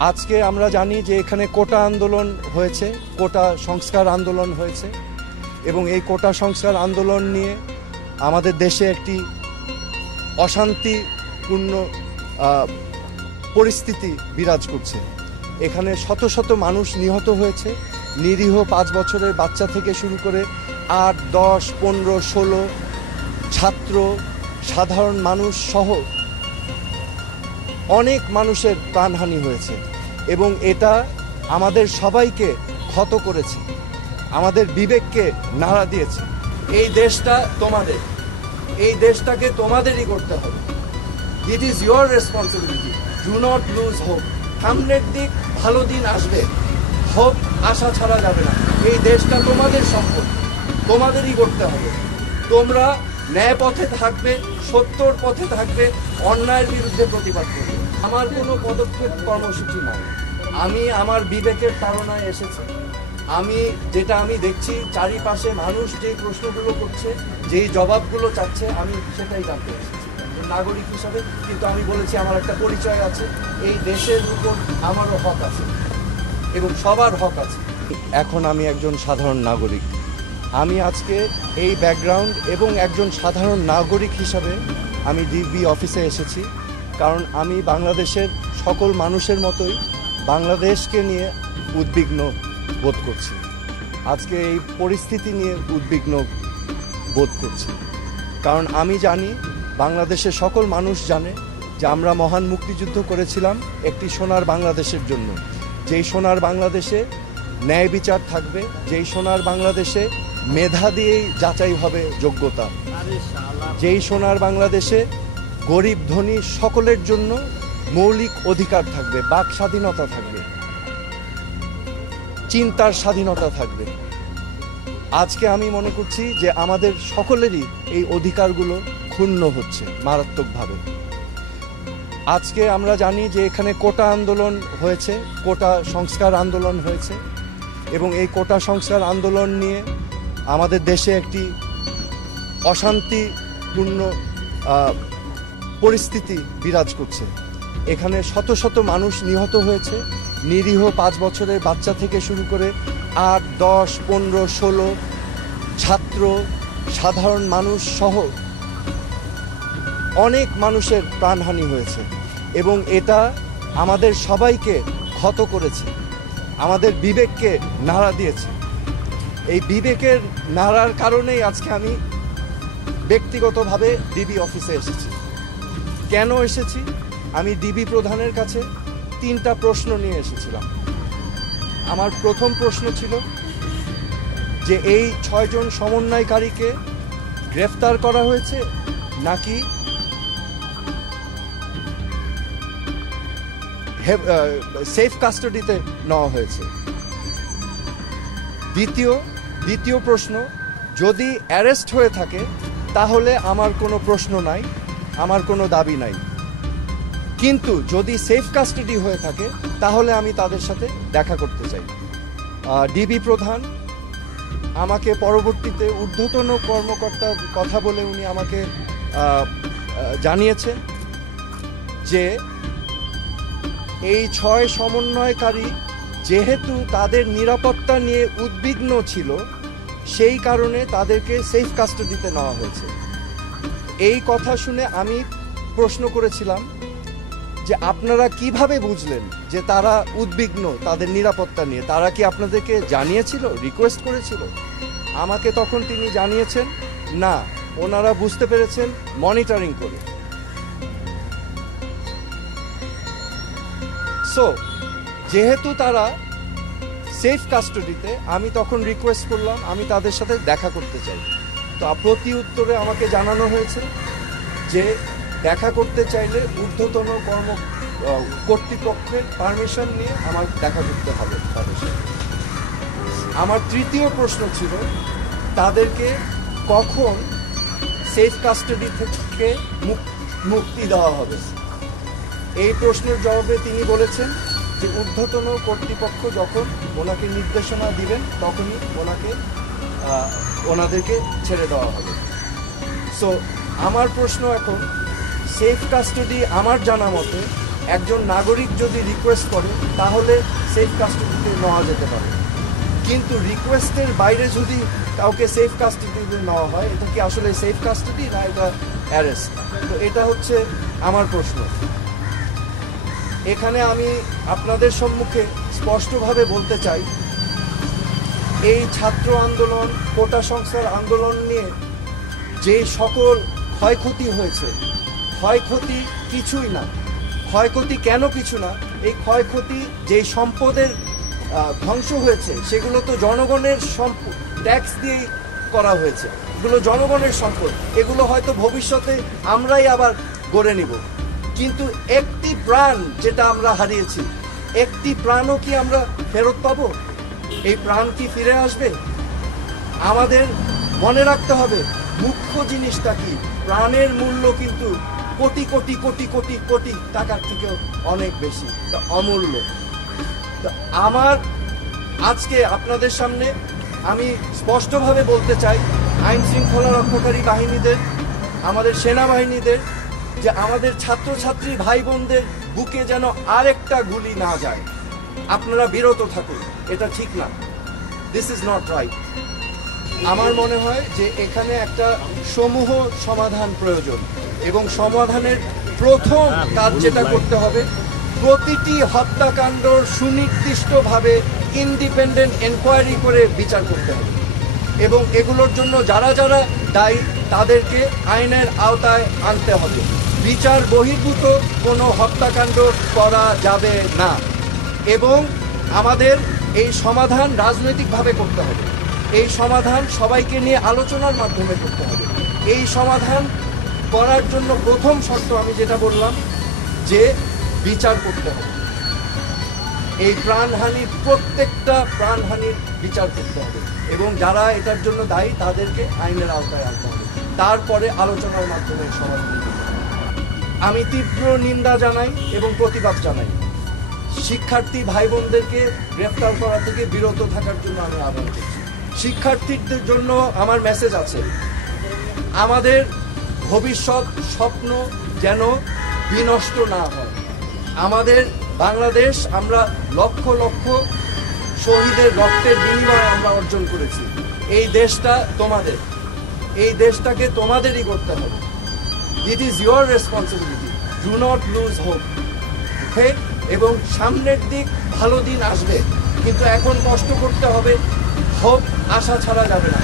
আজকে আমরা জানি যে এখানে কোটা আন্দোলন হয়েছে, কোটা সংস্কার আন্দোলন হয়েছে এবং এই কোটা সংস্কার আন্দোলন নিয়ে আমাদের দেশে একটি অশান্তিপূর্ণ পরিস্থিতি বিরাজ করছে। এখানে শত শত মানুষ নিহত হয়েছে, নিরীহ 5 বছরের বাচ্চা থেকে শুরু করে 8, 10, 15, 16 ছাত্র, সাধারণ মানুষ সহ অনেক মানুষের প্রাণহানি হয়েছে এবং এটা আমাদের সবাইকে ক্ষত করেছে, আমাদের বিবেককে নাড়া দিয়েছে। এই দেশটা তোমাদের, এই দেশটাকে তোমাদেরই করতে হবে। It is your responsibility. Do not lose hope. সামনের দিক ভালো দিন আসবে, হোপ আশা ছাড়া যাবে না। এই দেশটা তোমাদের সম্পদ, তোমাদেরই করতে হবে। তোমরা ন্যায় পথে থাকবে, সত্যর পথে থাকবে, অন্যায়ের বিরুদ্ধে প্রতিবাদ করবে। আমার কোনো পদক্ষেপ কর্মসূচি নাই, আমি আমার বিবেকের তাড়নায় এসেছি। যেটা আমি দেখছি চারিপাশে মানুষ যে প্রশ্নগুলো করছে, যেই জবাবগুলো চাচ্ছে, আমি সেটাই জানতে এসেছি নাগরিক হিসাবে। কিন্তু আমি বলেছি আমার একটা পরিচয় আছে, এই দেশের উপর আমারও হক আছে এবং সবার হক আছে। এখন আমি একজন সাধারণ নাগরিক। আমি আজকে এই ব্যাকগ্রাউন্ড এবং একজন সাধারণ নাগরিক হিসাবে আমি ডিবি অফিসে এসেছি, কারণ আমি বাংলাদেশের সকল মানুষের মতোই বাংলাদেশকে নিয়ে উদ্বিগ্ন বোধ করছি। আজকে এই পরিস্থিতি নিয়ে উদ্বিগ্ন বোধ করছি, কারণ আমি জানি, বাংলাদেশের সকল মানুষ জানে যে আমরা মহান মুক্তিযুদ্ধ করেছিলাম একটি সোনার বাংলাদেশের জন্য। যেই সোনার বাংলাদেশে ন্যায় বিচার থাকবে, যেই সোনার বাংলাদেশে মেধা দিয়েই যাচাই হবে যোগ্যতা, যেই সোনার বাংলাদেশে গরিব ধনী সকলের জন্য মৌলিক অধিকার থাকবে, বাক স্বাধীনতা থাকবে, চিন্তার স্বাধীনতা থাকবে। আজকে আমি মনে করছি যে আমাদের সকলেরই এই অধিকারগুলো ক্ষুণ্ণ হচ্ছে মারাত্মকভাবে। আজকে আমরা জানি যে এখানে কোটা আন্দোলন হয়েছে, কোটা সংস্কার আন্দোলন হয়েছে এবং এই কোটা সংস্কার আন্দোলন নিয়ে আমাদের দেশে একটি অশান্তিপূর্ণ পরিস্থিতি বিরাজ করছে। এখানে শত শত মানুষ নিহত হয়েছে, নিরীহ 5 বছরের বাচ্চা থেকে শুরু করে 8, 10, 15, 16 ছাত্র, সাধারণ মানুষ সহ অনেক মানুষের প্রাণহানি হয়েছে এবং এটা আমাদের সবাইকে ক্ষত করেছে, আমাদের বিবেককে নাড়া দিয়েছে। এই বিবেকের নাড়ার কারণেই আজকে আমি ব্যক্তিগতভাবে ডিবি অফিসে এসেছি। কেন এসেছি? আমি ডিবি প্রধানের কাছে 3টা প্রশ্ন নিয়ে এসেছিলাম। আমার প্রথম প্রশ্ন ছিল যে এই 6 জন সমন্বয়কারীকে গ্রেফতার করা হয়েছে নাকি সেফ কাস্টাডিতে নেওয়া হয়েছে। দ্বিতীয় প্রশ্ন, যদি অ্যারেস্ট হয়ে থাকে তাহলে আমার কোনো প্রশ্ন নাই, আমার কোনো দাবি নাই, কিন্তু যদি সেফ কাস্টাডি হয়ে থাকে তাহলে আমি তাদের সাথে দেখা করতে চাই। ডিবি প্রধান আমাকে পরবর্তীতে ঊর্ধ্বতন কর্মকর্তার কথা বলে উনি আমাকে জানিয়েছেন যে এই 6 সমন্বয়কারী যেহেতু তাদের নিরাপত্তা নিয়ে উদ্বিগ্ন ছিল, সেই কারণে তাদেরকে সেফ কাস্টাডিতে নেওয়া হয়েছে। এই কথা শুনে আমি প্রশ্ন করেছিলাম যে আপনারা কিভাবে বুঝলেন যে তারা উদ্বিগ্ন তাদের নিরাপত্তা নিয়ে? তারা কি আপনাদেরকে জানিয়েছিল, রিকোয়েস্ট করেছিল? আমাকে তখন তিনি জানিয়েছেন না, ওনারা বুঝতে পেরেছেন মনিটরিং করে। সো যেহেতু তারা সেফ কাস্টাডিতে, আমি তখন রিকোয়েস্ট করলাম আমি তাদের সাথে দেখা করতে চাই। তো প্রতি উত্তরে আমাকে জানানো হয়েছে যে দেখা করতে চাইলে ঊর্ধ্বতন কর্তৃপক্ষের পারমিশন নিয়ে আমার দেখা করতে হবে তাদের সাথে। আমার তৃতীয় প্রশ্ন ছিল তাদেরকে কখন সেফ কাস্টাডি থেকে মুক্তি দেওয়া হবে। এই প্রশ্নের জবাবে তিনি বলেছেন যে ঊর্ধ্বতন কর্তৃপক্ষ যখন ওনাকে নির্দেশনা দিবেন তখনই ওনাদেরকে ছেড়ে দেওয়া হবে। সো আমার প্রশ্ন এখন, সেফ কাস্টাডি আমার জানা মতে একজন নাগরিক যদি রিকোয়েস্ট করে তাহলে সেফ কাস্টডিতে নেওয়া যেতে পারে, কিন্তু রিকোয়েস্টের বাইরে যদি কাউকে সেফ কাস্টডিতে নেওয়া হয়, এটা কি আসলে সেফ কাস্টডি না এটা অ্যারেস্ট? তো এটা হচ্ছে আমার প্রশ্ন। এখানে আমি আপনাদের সম্মুখে স্পষ্টভাবে বলতে চাই, এই ছাত্র আন্দোলন, কোটা সংস্কার আন্দোলন নিয়ে যে সকল ক্ষয়ক্ষতি হয়েছে, ক্ষয়ক্ষতি কিছুই না। ক্ষয়ক্ষতি কেন কিছু না? এই ক্ষয়ক্ষতি যে সম্পদের ধ্বংস হয়েছে সেগুলো তো জনগণের ট্যাক্স দিয়েই করা হয়েছে, এগুলো জনগণের সম্পদ, এগুলো হয়তো ভবিষ্যতে আমরাই আবার গড়ে নিব। কিন্তু একটি প্রাণ যেটা আমরা হারিয়েছি, একটি প্রাণও কি আমরা ফেরত পাবো? এই প্রাণ কি ফিরে আসবে? আমাদের মনে রাখতে হবে মুখ্য জিনিসটা কি, প্রাণের মূল্য কিন্তু কোটি কোটি কোটি কোটি কোটি টাকার থেকেও অনেক বেশি, অমূল্য। আমার আজকে আপনাদের সামনে আমি স্পষ্টভাবে বলতে চাই, আইন শৃঙ্খলা রক্ষাকারী বাহিনীদের, আমাদের সেনাবাহিনীদের, যে আমাদের ছাত্রছাত্রী ভাই বোনদের বুকে যেন আরেকটা গুলি না যায়। আপনারা বিরত থাকুন, এটা ঠিক না, দিস ইজ নট রাইট। আমার মনে হয় যে এখানে একটা সমূহ সমাধান প্রয়োজন, এবং সমাধানের প্রথম কাজ যেটা করতে হবে, প্রতিটি হত্যাকাণ্ডর সুনির্দিষ্টভাবে ইন্ডিপেন্ডেন্ট এনকোয়ারি করে বিচার করতে হবে, এবং এগুলোর জন্য যারা যারা দায়ী তাদেরকে আইনের আওতায় আনতে হবে। বিচার বহির্ভূত কোনো হত্যাকাণ্ড করা যাবে না, এবং আমাদের এই সমাধান রাজনৈতিকভাবে করতে হবে। এই সমাধান সবাইকে নিয়ে আলোচনার মাধ্যমে করতে হবে। এই সমাধান করার জন্য প্রথম শর্ত আমি যেটা বললাম, যে বিচার করতে হবে। এই প্রাণহানির, প্রত্যেকটা প্রাণহানির বিচার করতে হবে, এবং যারা এটার জন্য দায়ী তাদেরকে আইনের আওতায় আনতে হবে। তারপরে আলোচনার মাধ্যমে সমাধান করতে হবে। আমি তীব্র নিন্দা জানাই এবং প্রতিবাদ জানাই। শিক্ষার্থী ভাই বোনদেরকে গ্রেফতার করা থেকে বিরত থাকার জন্য আমি আহ্বান করছি। শিক্ষার্থীদের জন্য আমার মেসেজ আছে, আমাদের ভবিষ্যৎ স্বপ্ন যেন বিনষ্ট না হয়। আমাদের বাংলাদেশ আমরা লক্ষ লক্ষ শহীদের রক্তের বিনিময়ে আমরা অর্জন করেছি। এই দেশটা তোমাদের, এই দেশটাকে তোমাদেরই করতে হবে। It is your responsibility, do not lose hope. Okay? এবং সামনের দিক ভালো দিন আসবে, কিন্তু এখন কষ্ট করতে হবে, হোপ আশা ছাড়া যাবে না।